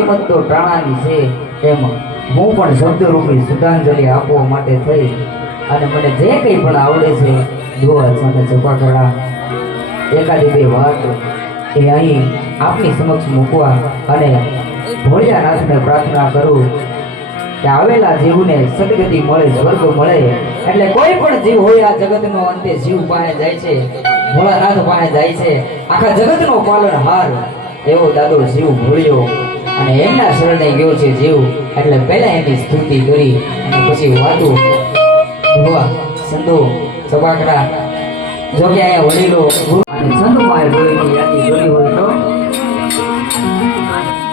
કિંમત તો ટાણાની છે, એમ હું પણ શબ્દરૂપી શ્રદ્ધાંજલિ આપવા માટે થઈ અને મને જે કંઈ પણ આવડે છે દુઆ સાથે ચપાકડા એકાદી બે વાત એ અહીં આપની સમક્ષ મૂકવા અને ભોળિયાનાથને પ્રાર્થના કરું કે આવેલા જીવને સદગતિ મળે, સ્વર્ગ મળે. એટલે કોઈ પણ જીવ હોય આ જગતનો અંતે જીવ પાસે જાય છે, ભોળાનાથ પાસે જાય છે, આખા જગતનો પાલનહાર એવો દાદો જીવ ભોળ્યો અને એમના શરણે ગયો છે જીવ. એટલે પહેલા એની સ્તુતિ કરી અને પછી વાતો ભુવા સંતો ચબાકડા જો કે અહીંયા વડીલો અને સંતો માએ કોઈની યાદી કરી હોય તો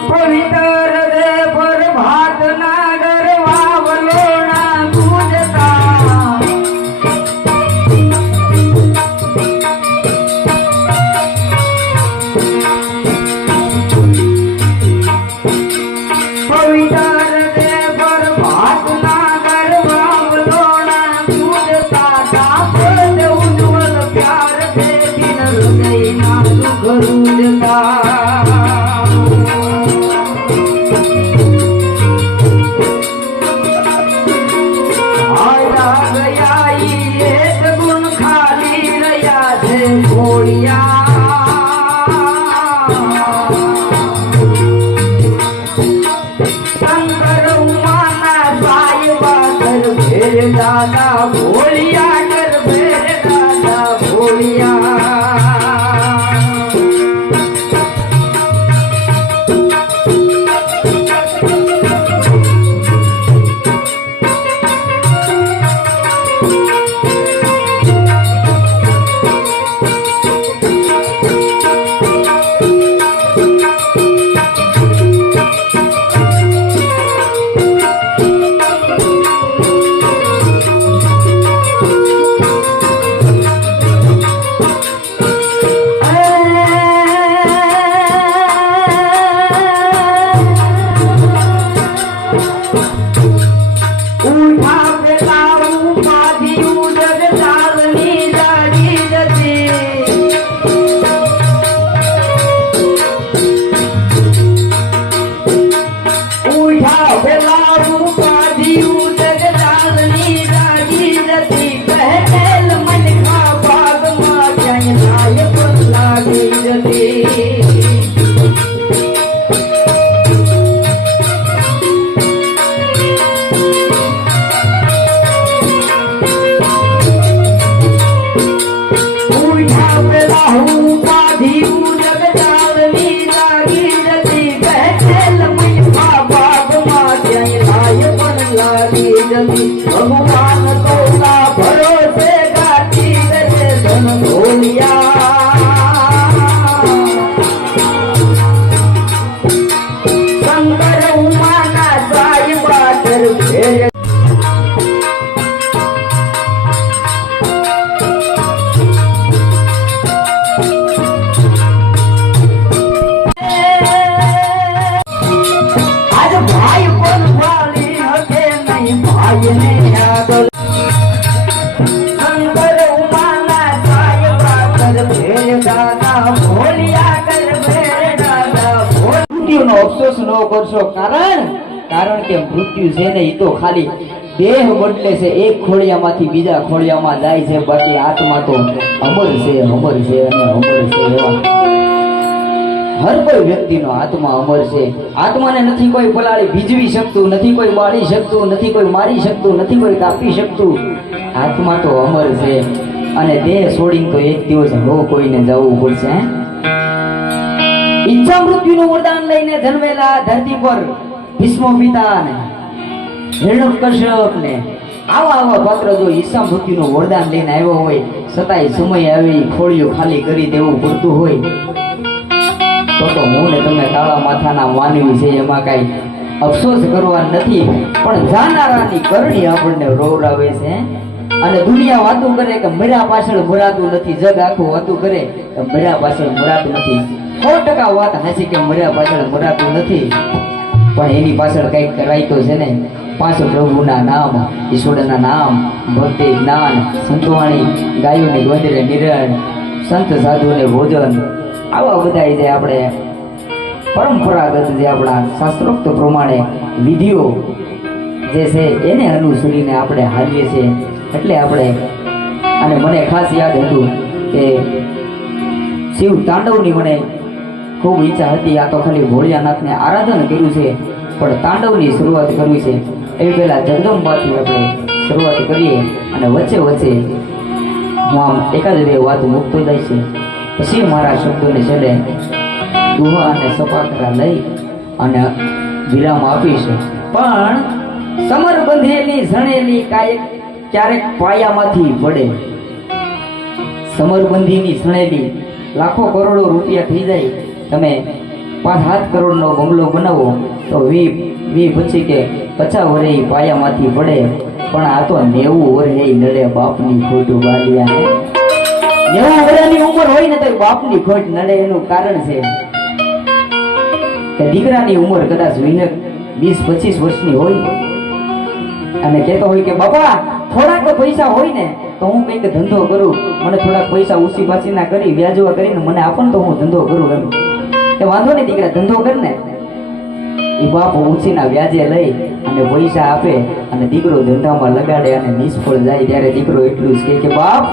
પવિત્ર દે પર ભાત ના ગરવા વલોણા ગુજતા પવિત્ર દે પર ભાત ના ગરવા વલોણા ગુજતા તાપડ ઉજ્જવલ પ્યાર દે દિન હૃદય ના દુઃખ રૂજતા दादा भोलिया कर मेरे दादा भोलिया भगवान तोला भरोसे गाती रहे धन भोलिया शंकर उमाना साहिबा कर भेज आज भाई बोल वाली हके नहीं भाई ने शंकर उमाना साहिबा कर भेज दादा भोलिया कर भेज दादा मृत्युનો અફસોસ ન કરશો કારણ કે મૃત્યુ છે ને એ તો ખાલી દેહ બદલે છે, એક ખોળિયામાંથી બીજા ખોળિયામાં જાય છે, બાકી આત્મા તો અમર છે અને અમર છે. એવા હર કોઈ વ્યક્તિનો આત્મા અમર છે. આત્માને નથી કોઈ પલાળી ભીજવી શકતું, નથી કોઈ બાળી શકતું, નથી કોઈ મારી શકતું, નથી કોઈ કાપી શકતું. આત્મા તો અમર છે અને દેહ છોડીને તો એક દિવસ કોઈને જવું પડશે. ઈચ્છા મૃત્યુનું વરદાન લઈને જન્મેલા ધરતી પર ભીષ્મ પિતા ને હિરણ્યકશ્યપ ને આવા પાત્ર જો ઈચ્છા મૃત્યુનું વરદાન લઈને આવ્યો હોય છતાંય સમય આવી ખોળિયું ખાલી કરી દેવું પડતું હોય તો હું ને તમે કાળા માથાના માનવી છે, એમાં કઈ અફસોસ કરવા નથી. પણ જાનારાની કરણી આપણને રોવરાવે છે. અને દુનિયા વાતું કરે કે મર્યા પાછળ મરાતું નથી, જગ આખું વાતું કરે કે મર્યા પાછળ મરાતું નથી. 100% વાત હાચી કે મર્યા પાછળ મરાતું નથી, પણ એની પાછળ કઈક કરાય તો છે ને. 5 પ્રભુના નામ, ઈશ્વરના નામ, ભક્તિ, જ્ઞાન, સંતવાણી, ગાયોને ગોંદરે નિરણ, સંત સાધુને ભોજન, આવા બધા જે આપણે પરંપરાગત જે આપણા શાસ્ત્રોક્ત પ્રમાણે વિધિઓ જે છે એને અનુસરીને આપણે હાલીએ છીએ. એટલે આપણે અને મને ખાસ યાદ હતું કે શિવ તાંડવની મને ખૂબ ઈચ્છા હતી. આ તો ખાલી ભોળિયાનાથને આરાધન કર્યું છે, પણ તાંડવની શરૂઆત કરવી છે. એ પહેલાં જગદંબાથી આપણે શરૂઆત કરીએ અને વચ્ચે વચ્ચે હું આમ એકાદ બે વાત મૂકતો જાય છે. પછી મારા શબ્દોને છેલ્લે દુહા અને સપાકરા લઈ અને વિરામ આપીશ. પણ સમર બંધેલી ઝણેલી ક્યારેક પાયામાંથી પડે. સમરબંધીની સણેલી લાખો કરોડો રૂપિયા થઈ જાય. તમે 5-7 કરોડનો બંગલો બનાવો તો વી પછી કે 50 વર્ષે પાયામાંથી પડે. પણ આ તો 90 વર્ષે નડે બાપની ખોટું બાલિયા. 90 વર્ષની ઉંમર હોય ને તો બાપની ખોટ નડે. એનું કારણ છે કે દીકરાની ઉંમર કદાચ 20-25 વર્ષની હોય અને કહેતો હોય કે બાપા થોડાક પૈસા હોય ને તો હું કંઈક ધંધો કરું, મને થોડાક પૈસા ઉછી પાછીના કરી વ્યાજવા કરીને મને આપણ તો હું ધંધો કરું. એમ કે વાંધો નહીં દીકરા, ધંધો કર ને. એ બાપ ઉછીના વ્યાજે લઈ અને પૈસા આપે અને દીકરો ધંધામાં લગાડે અને નિષ્ફળ જાય. ત્યારે દીકરો એટલું જ કે બાપ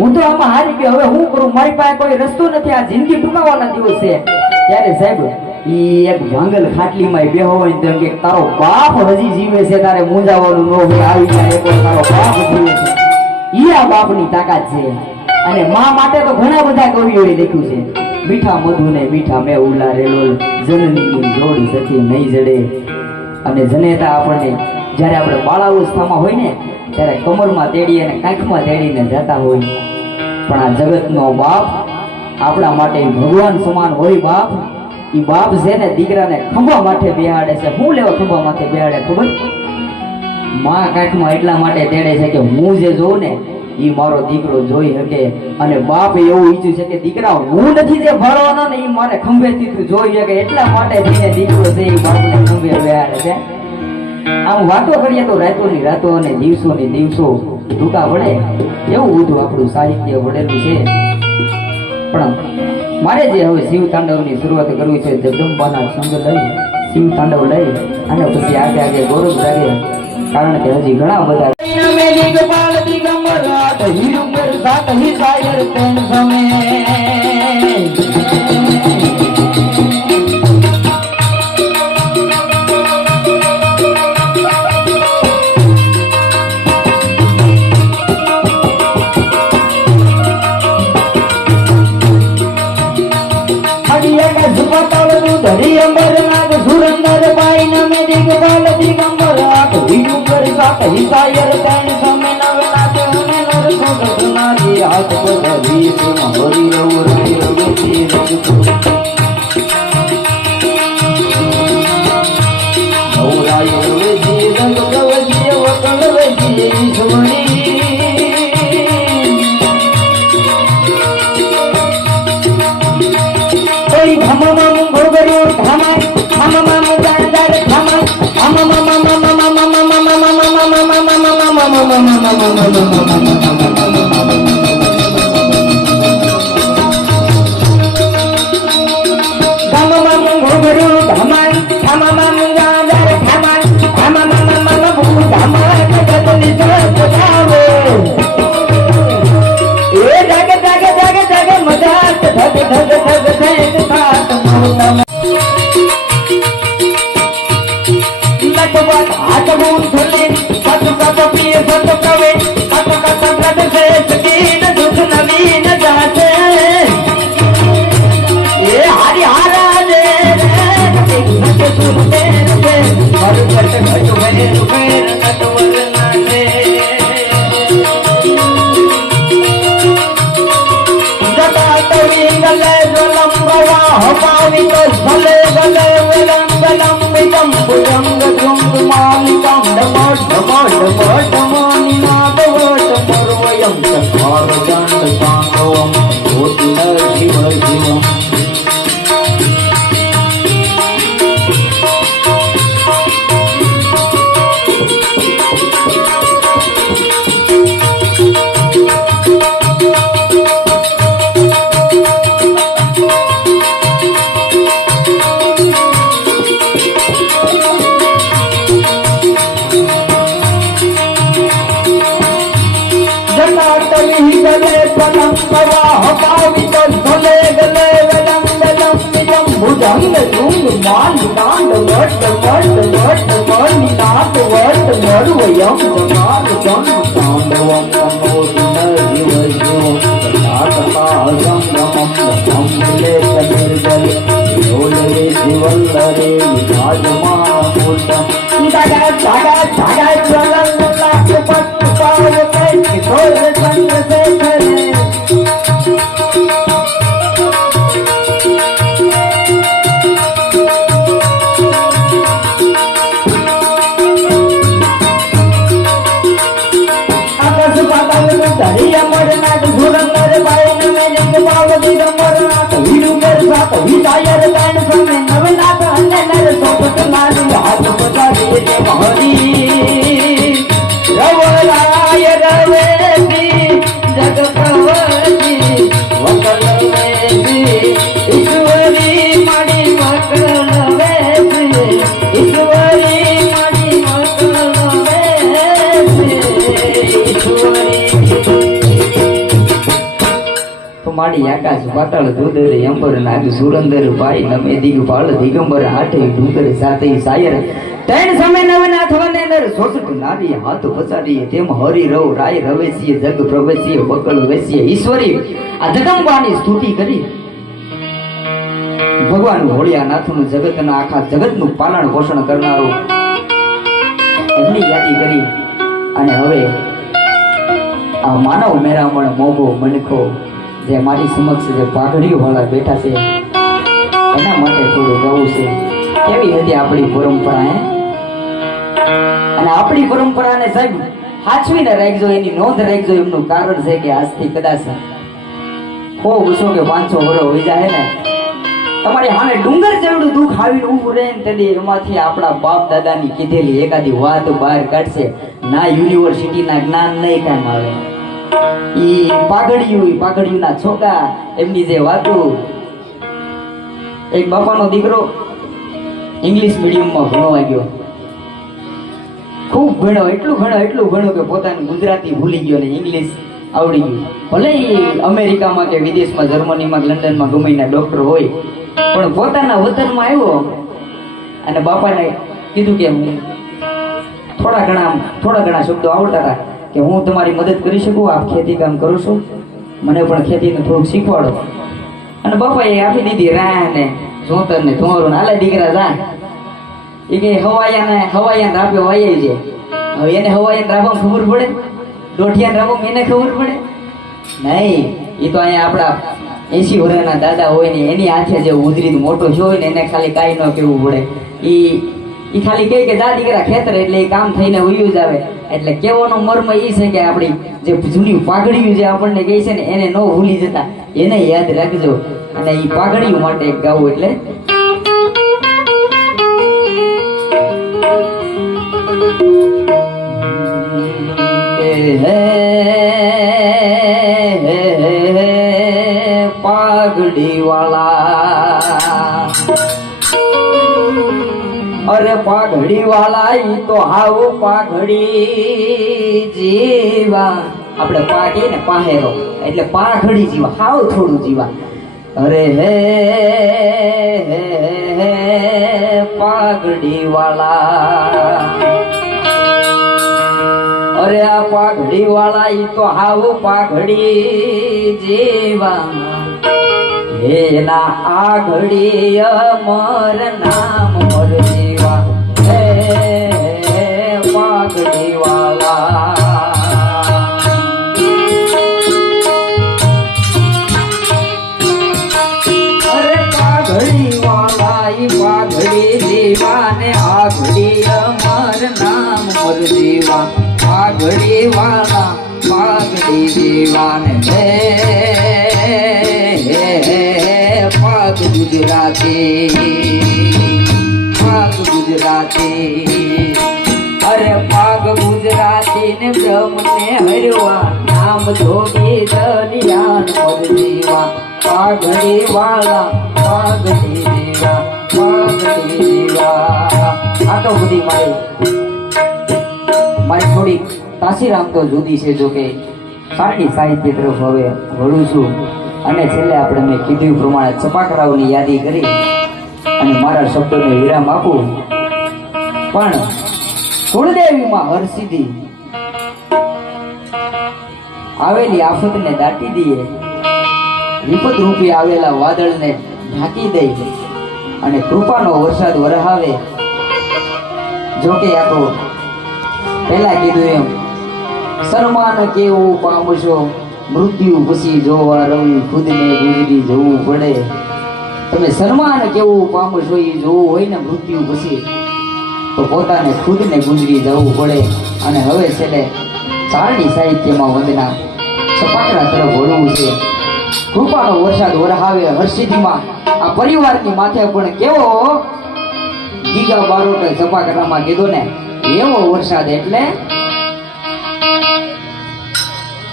હું તો આમાં હારી ગયો, હવે હું કરું, મારી પાસે કોઈ રસ્તો નથી, આ જિંદગી ટૂંકાવાના દિવસ છે. ત્યારે સાહેબ ઈ એક ભાંગલ ખાટલીમાં બેહો હોય તેમ કે તારો બાપ હજી જીવે છે, તારે મૂંઝાવાનું ન હોય. આવી જાય એક તારો બાપ જીવે છે. ઈ આ બાપની તાકાત છે. અને માં માટે તો ઘણા બધા કવિઓએ લખ્યું છે. મીઠા મધુ ને મીઠા મેં ઉલારેલો જનની જોડ સખી નહીં જડે. અને જનેતા આપણને જ્યારે આપણે બાળાવસ્થામાં હોય ને ત્યારે કમરમાં તેડી અને કાંખમાં તેડીને જતા હોય. પણ આ જગતનો બાપ આપણા માટે ભગવાન સમાન હોય. બાપ ઈ બાપ છે ને દીકરાને ખંભા માથે બેહાડે છે. હું લેવા ખંભા માથે બેહાડે ખબર? માં કાંખમાં એટલા માટે તેડે છે કે હું જે જોઉં ને ઈ મારો દીકરો જોઈ શકે. અને બાપ એવું ઈચ્છ્યું છે કે દીકરા હું નથી જે ભરવાનો ને ઈ મારે ખંભેથી જોઈ શકે. એટલા માટે થઈને દીકરો છે ઈ બાપને ખંભે બેહાડે છે. આમ વાતો કરીએ તો રાતોની રાતો અને દિવસોની દિવસો ટૂંકા પડે. એવું બધું આપણું સાહિત્ય વડેલું છે. પણ મારે જે હવે શિવ તાંડવની શરૂઆત કરવી છે. જગદંબાના સંગ લઈ શિવ તાંડવ લઈ અને પછી આગે ગૌરવ જાગે. કારણ કે હજી ઘણા બધા જંગ જુંગ માન દાંડ વટ વટ વટ વટ નાટ વટ મરવયમ જગાત જંગ તાંડવમ તમો જીવ જીવ નાટકા સંગમમ સંગલે કનિર્જલ યોલે જીવલ્લરે વિરાજમાન મૂર્તમ દાદા દાદા દાદા ચલન લાખ પટ પાવ કઈ ધોર સંગ સે કરે ધરિયા મરનાથ ધુરંધર બાઈ મેને પાવતી રમરનાથ વિરુગર સાત વિદાયર ગાન સમે નવનાથ અને નર સોપત મારી હાથ પતાવી દે મહરી રવરાય રવેતી જગ પ્રવતી વકલ વેતી ઈશ્વરી માડી વકલ વેતી ઈશ્વરી માડી વકલ વેતી ઈશ્વરી માડી આકાશ પાતાળ ધોદર અંબર નાગ સુરંદર ભાઈ નમે દિગપાળ દિગંબર આઠે ડુંગર સાતે સાયર તૈણ સમય નવનાથ વનેન્દર સોસઠ નારી હાથ પચારી તેમ હરિ રવ રાય રવેશીય જગ પ્રવેશીય બકળ વેશીય ઈશ્વરી આ જગદંબાની સ્તુતિ કરી ભગવાન ભોળિયાનાથનું જગતના આખા જગતનું પાલન પોષણ કરનારો એમની યાદી કરી અને હવે આ માનવ મેરામણ મોગો મનખો જે મારી સમક્ષ જે પાઘડીઓ વાળા બેઠા છે એના માટે થોડું ગાવું છે કેવી હતી આપણી પરંપરા અને આપણી પરંપરાને સાહેબ સાચવીને રાખજો એની નોંધ રાખજો એમનું કારણ છે કે આજથી કદાચ 100 200 કે 500 વર્ષ હોઈ જાય ને તમારી હાને ડુંગર જેવડું દુઃખ આવીને ઊભું રહે ને તેથી એમાંથી આપણા બાપ દાદાની કીધેલી એકાદી વાત બહાર કાઢશે ના યુનિવર્સિટીના જ્ઞાન નહીં કામ આવે ઈ પાઘડિયુંના છોકરા એમની જે વાતો એક બાપાનો દીકરો ઇંગ્લિશ મીડિયમમાં ભણવા ગયો ખૂબ ભણ્યો એટલું ભણ્યો કે પોતાની ગુજરાતી ભૂલી ગયો ને ઇંગ્લિશ આવડી ગયું ભલે અમેરિકામાં કે વિદેશમાં જર્મનીમાં લંડનમાં ગમે ડોક્ટર હોય પણ પોતાના વતનમાં આવ્યો અને બાપાને કીધું કે હું થોડા ઘણા શબ્દો આવડતા હતા કે હું તમારી મદદ કરી શકું આપ ખેતી કામ કરો છો મને પણ ખેતીને થોડુંક શીખવાડો અને બાપાએ આપી દીધી રાહ ને જોતર ને ધોરું હાલે દીકરા જા એ કે હવાયાને રાપે વાય છે હવે એને હવાયાને રાપવામાં ખબર પડે દોઢિયાને રાપવામાં એને ખબર પડે નહીં એ તો અહીંયા આપણા 80 વર્ષના દાદા હોય ને એની હાથે જે ઉધરી મોટો હોય ને એને ખાલી કાંઈ ન કહેવું પડે ઈ ખાલી કહે કે દા દીકરા ખેતર એટલે એ કામ થઈને વયું જ આવે એટલે કહેવાનો મર્મ એ છે કે આપણી જે જૂની પાઘડીયું જે આપણને કહે છે ને એને ન ભૂલી જતા એને યાદ રાખજો અને એ પાઘડીયું માટે એક ગાવું એટલે પાઘડી વાળા અરે પાઘડી વાળા ઈ તો હાવ પાઘડી જીવા આપણે પાકે ને પાહેરો એટલે પાઘડી જીવા હાવ થોડું જીવા અરે હે પાઘડી વાળા અરે આ પાઘડી વાળા ઈ તો હાવ પાઘડી જીવા એના આઘડી અમર નામ મર જીવા હે પાઘડી વાલા અરે પાઘડી વાલા ઈ પાઘડી જીવા ને આઘડી અમર નામ મર જીવા પાઘડી વાલા પાઘડી જીવા ને પાગ ગુજરાતી અરે પાગ ગુજરાતી ને બ્રહ્મ ને હરવા નામ જોગી દરિયાન મર જીવા પાઘડી વાલા પાઘડી જીવા આ તો બધી મારી થોડી તાસીરામ તો જુદી છે જો કે સાચી સાહિત્ય તરફ હવે વળું છું અને છેલ્લે આપણે મેં કીધું પ્રમાણે છપાકરાઓની યાદી કરી અને મારા શબ્દોને વિરામ આપું, પણ કુળદેવીમાં હરસિદ્ધિ આવેલી આફતને દાટી દઈએ, વિપત રૂપી આવેલા વાદળને ઢાંકી દઈ અને કૃપાનો વરસાદ વરહાવે. જોકે આ તો પહેલા કીધું એમ, સન્માન કેવું પામશો મૃત્યુ પછી જોવા રવિ ખુદને ગુજરી જવું પડે. તમે સન્માન કેવું પામશો એ જોવું હોય ને મૃત્યુ પછી, તો પોતાને ખુદને ગુજરી જવું પડે. અને હવે છેલ્લે ચારણી સાહિત્યમાં વંદના સપાટરા તરફ વળવું છે. કૃપાનો વરસાદ વરહાવે હરસિદ્ધિમાં આ પરિવારની માથે પણ કેવો ગીગા બારોટે સપાટરામાં કીધો ને એવો વરસાદ. એટલે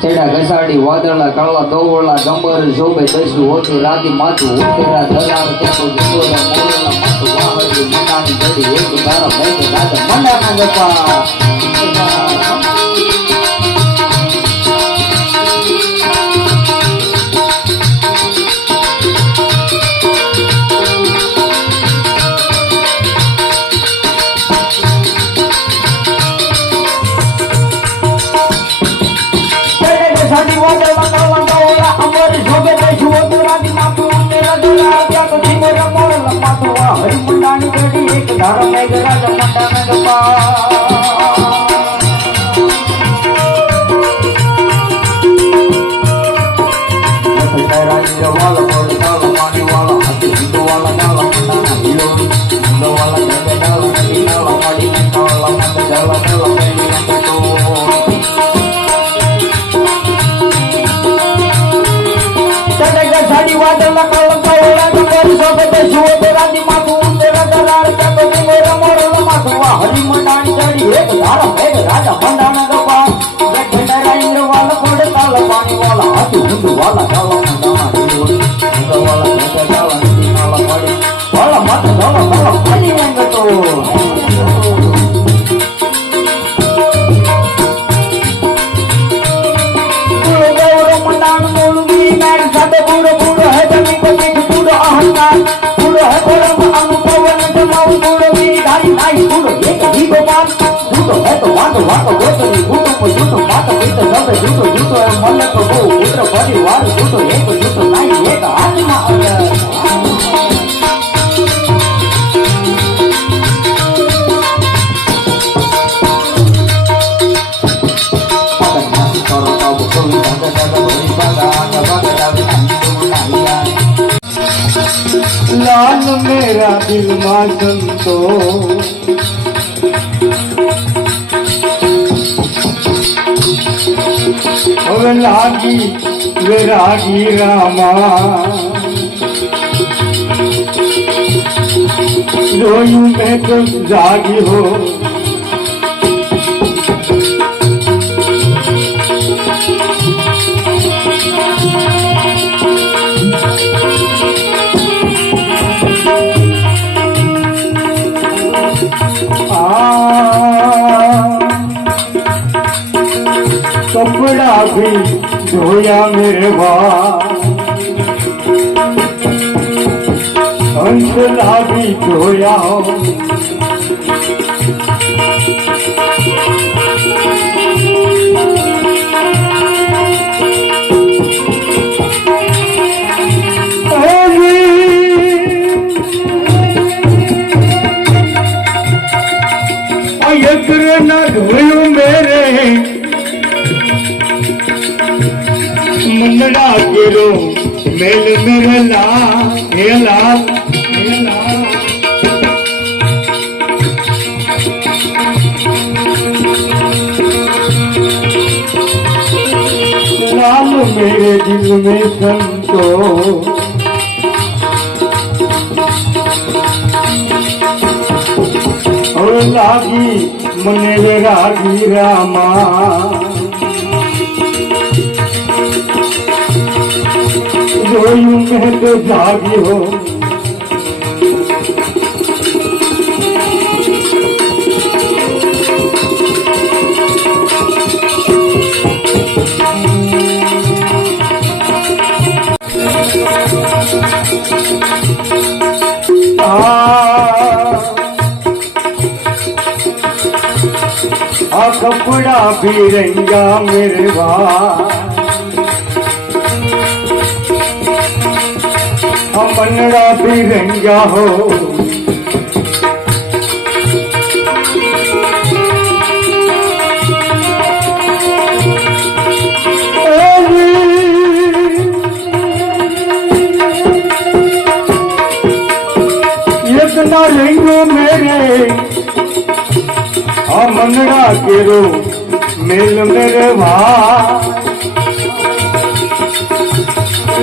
ચડા ઘસાડી વાદળા કાળા દોવળા ગંબર શોભે દસું હોતું રાતી માથું ઉતરા દલાર તેતો ગોળા મોરલા માથું વાહડી મનાની ઘડી એક તારા ભાઈ દાદા મનાના ગપા. लाल मेरा दिल मां संतो હવે લાગી વિરાગી રામા જોયું મેં તો જાગી હો कपड़ा भी धोया मेरे हंसला भी धोया यत्र न धोयो मेरे मंदड़ा गिरो मेल मेरे ला लाल मेरे दिल में संतो और लागी मने रागी रामा जोयूं में तो जागी हो आ आ कपड़ा भी रंगा मेरे भाई, मनड़ा भी रंगा हो। इतना रंगो मेरे मनड़ा केरो मेल मेरे भाई,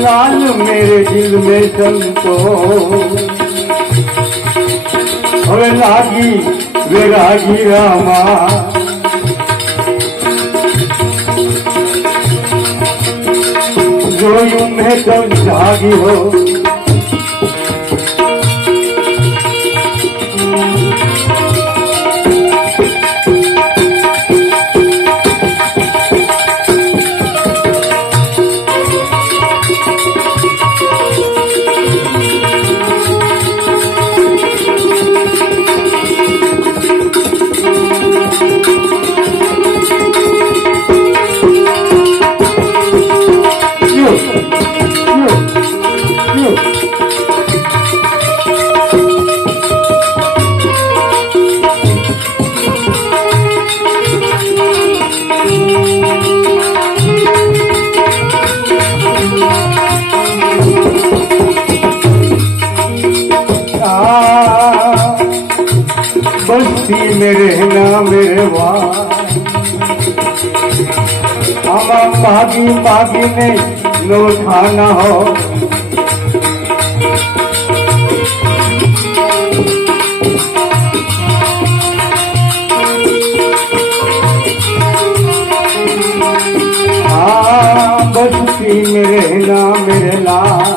लाल मेरे दिल में संतो और लागी वैरागी रामा। जोयूं में तब जागी हो, बस्ती में रहना मेरे भाई, हम भागी भागी में नो खाना हो। हाँ बस्ती में रहना मेरे लाल,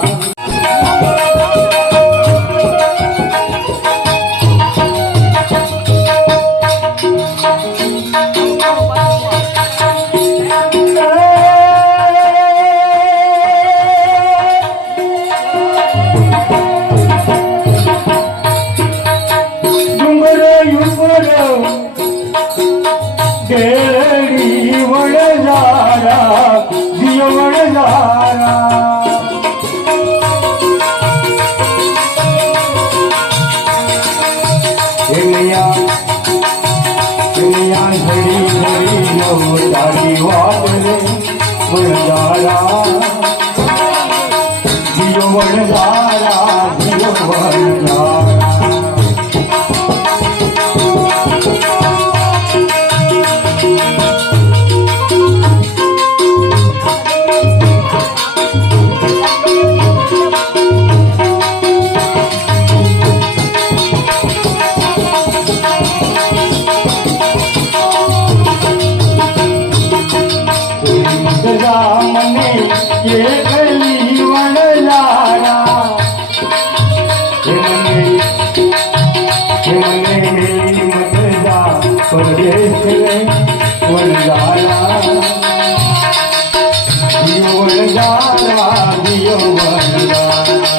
केड़ी वणजारा दियो वणजारा, दुनिया दुनिया घड़ी घड़ी नो दादी वादरे वणजारा दियो वणजारा दियो वणजारा। मने ये गली वणजारा, मने मेरी मनजा परदेश में वणजारा दियो वणजारा दियो वणजारा।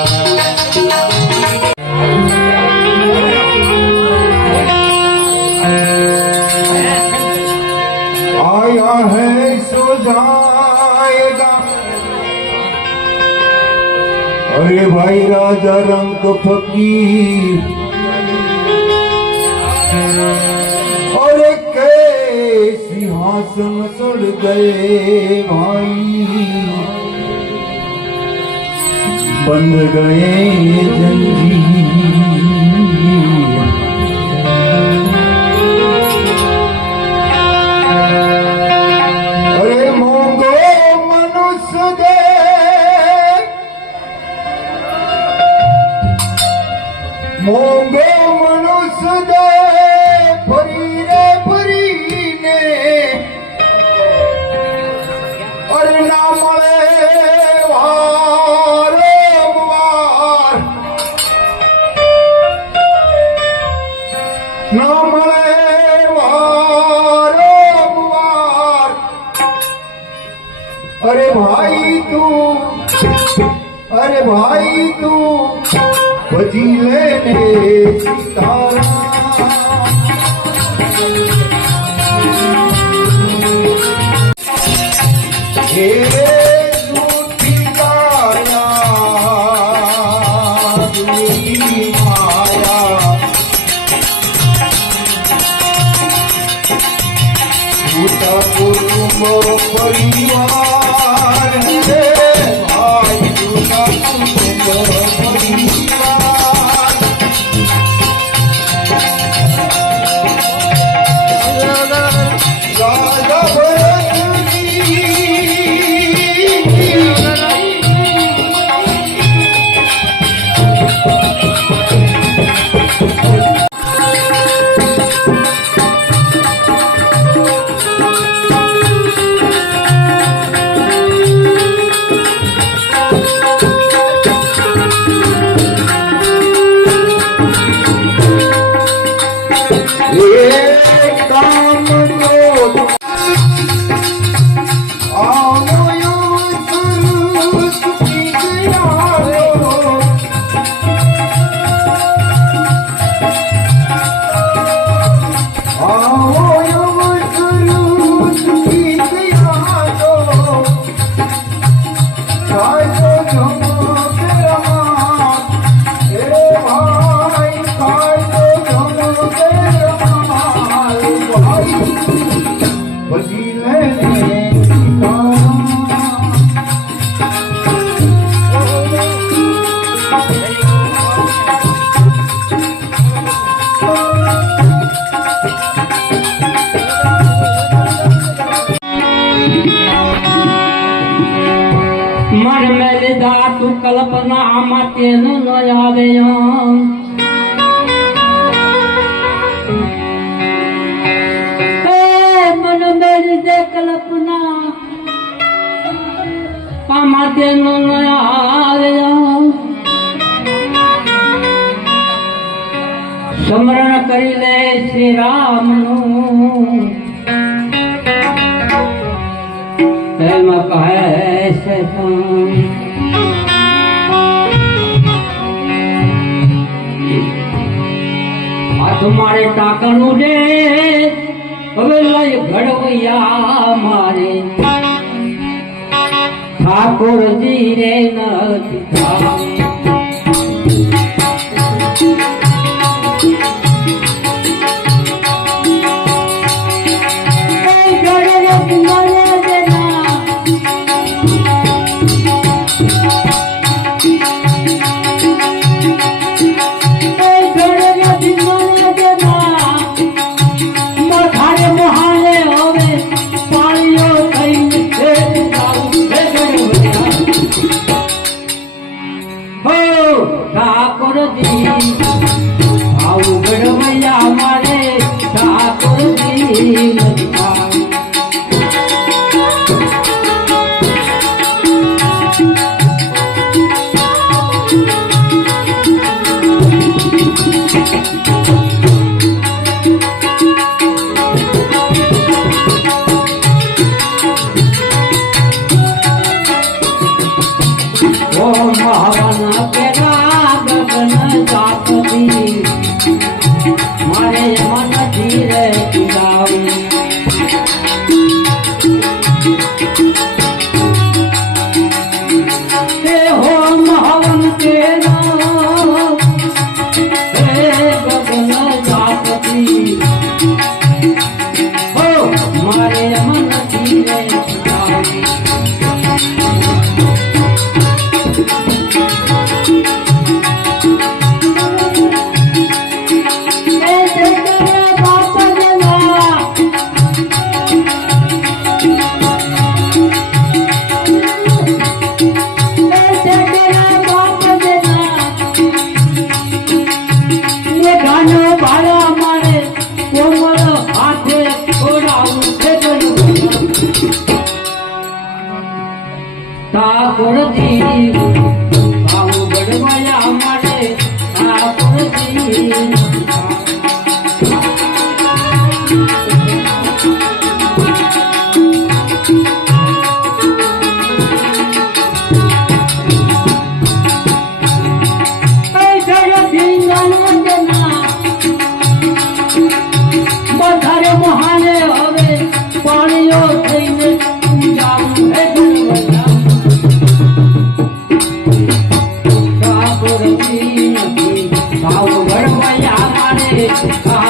आया है सो जाएगा, अरे भाई राजा रंग फकीर, अरे के सिंहासन सड़ गए भाई, बंध गए जंजीर। अरे मोंगो मनुष्य दे, मोंगो मनुष्य दे परी रे परी ने, अरे ना मले वारे वार, ना मले वारे वार। अरे भाई तू, अरे भाई तू बजी लेने सितारा, એ જૂઠી કાયા જૂઠી માયા જૂઠા કુટુંબ પરિવાર રે ભાઈ જૂઠા કુટુંબ પરિવાર રાજા मन में धातु कल्पना तेन नयावे मन में दे कल्पना तेन नयावे स्मरण करी ले श्री राम प्रेम कहे से तुम्हारे टाकनु दे હવે લઈ ઘડવૈયા મારે ઠાકોરજી રે નથી ઠાકોરજી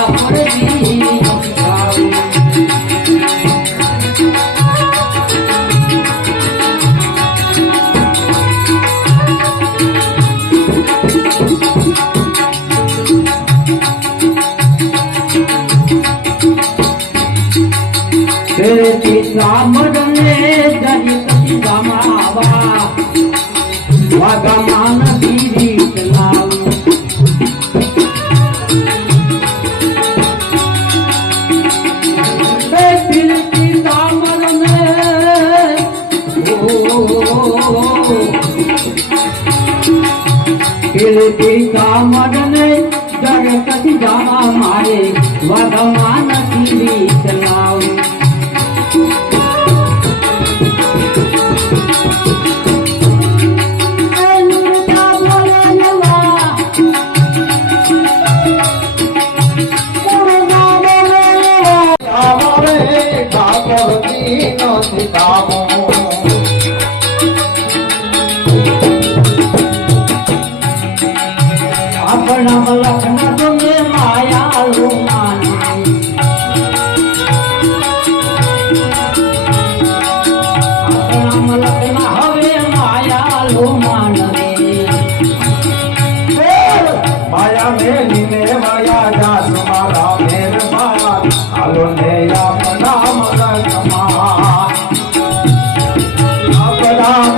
ઠાકોરજી નથી થાવું રામડને જરી કદી ગમાવા વાગમાન દીરી ચલાવ એ દિલથી રામડને દિલથી રામડને જરી કદી ગમા મારે વાગમાન દીરી ચલાવ આપણા લખના તમે માયા રૂમાની આપણા લખના હવે માયા રૂમાની માયા મેલીને માયા જાસ મારા મહેરબાન હાલો ને આપણા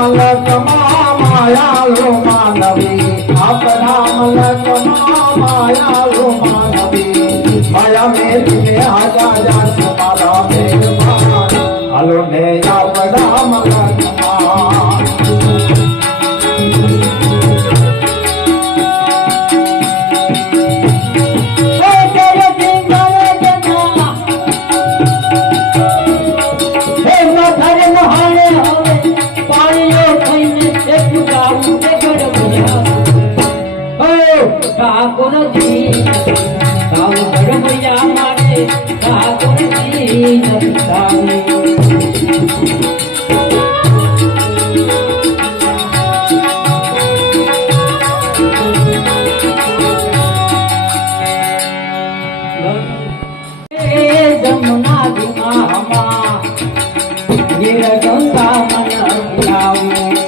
મલકમાં માયા લો માનવી આપણા મલકમાં માયા લો માનવી માયા મેલીને આજા જાસ મારા મહેરબાન હાલો ને આપણા મલકમાં ઠાકોરજી થાવ ગરબૈયા માટે ઠાકોરજી નથી થાવું જમના દિમામાં ગીર ગંગા મન ગિરાવું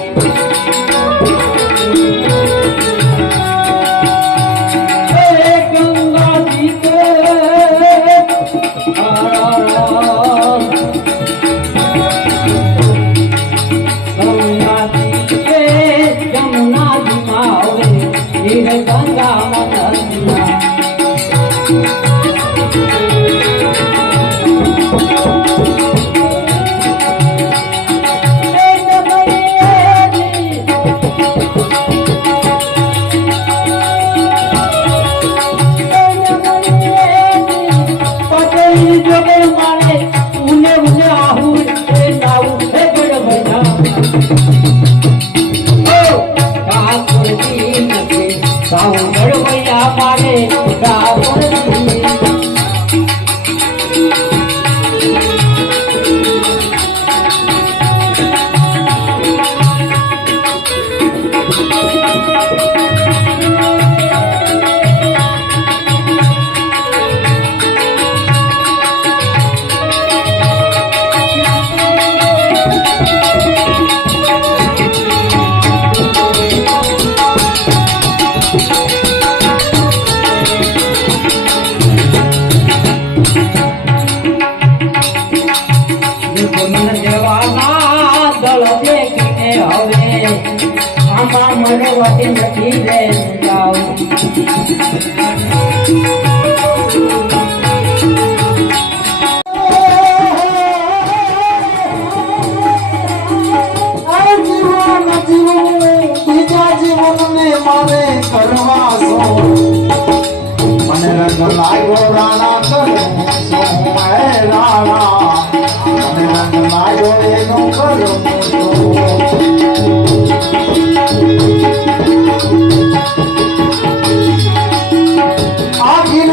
મરવાથી નથી રે જાઉં બીજા જીવનને મારે કરવા સો મને રંગ લાગ્યો રાણા કરું શું રાણા મને રંગ લાગ્યો એનો કરું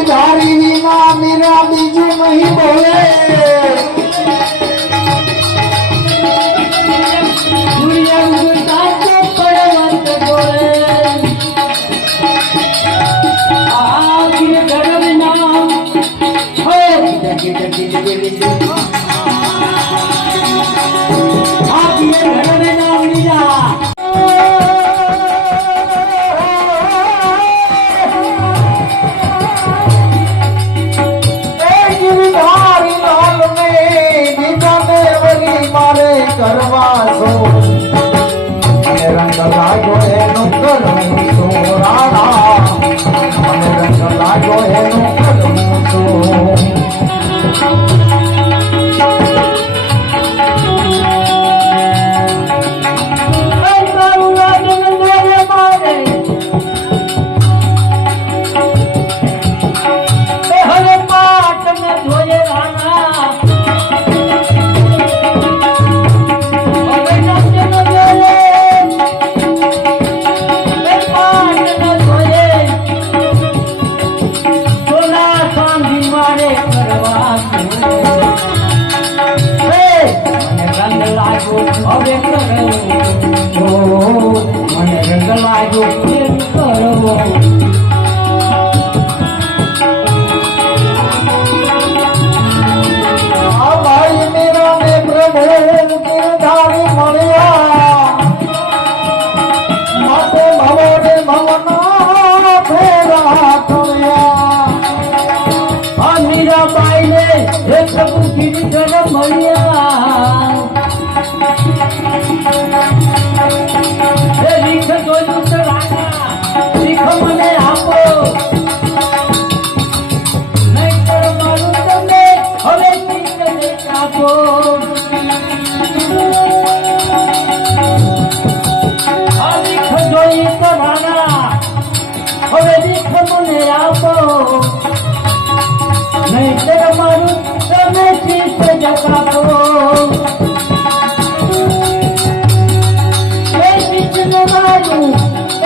ધારી વિના મીરા બીજું નહીં બોલે છો મને રંગ લાગ્યો એનું કરું છું રાણા મને રંગ લાગ્યો એનું કરું છું હવે કરો મને રંગ લાગ્યો એમ કરો આ ભાઈ મેરાને પ્રભુ ગિરધારી મળ્યા માટે ભવને ભવના ફેરા કર્યા આ મીરાબાઈને હે પ્રભુ ગિરધર મળ્યા હે રીખ જોયું તો રાણા રીખ મને આપો નહીંતર મારું તમે હવે રીખ આપો આ રીખ જોઈ તો રાણા હવે રીખ મને આપો નહીંતર મારું તમે ચીત જગાપો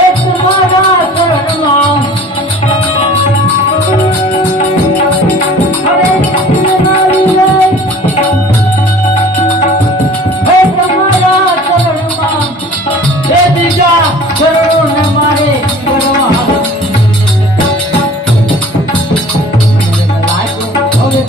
એક મારા શરણમાં હવે મારી લઈ હે તમારા શરણમાં હે બીજા શરણોને મારે કરવા હવે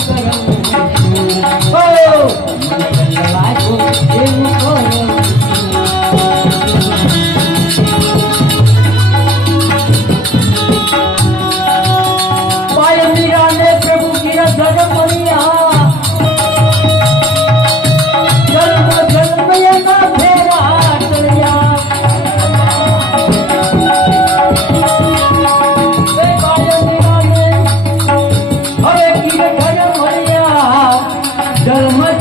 ધર્મ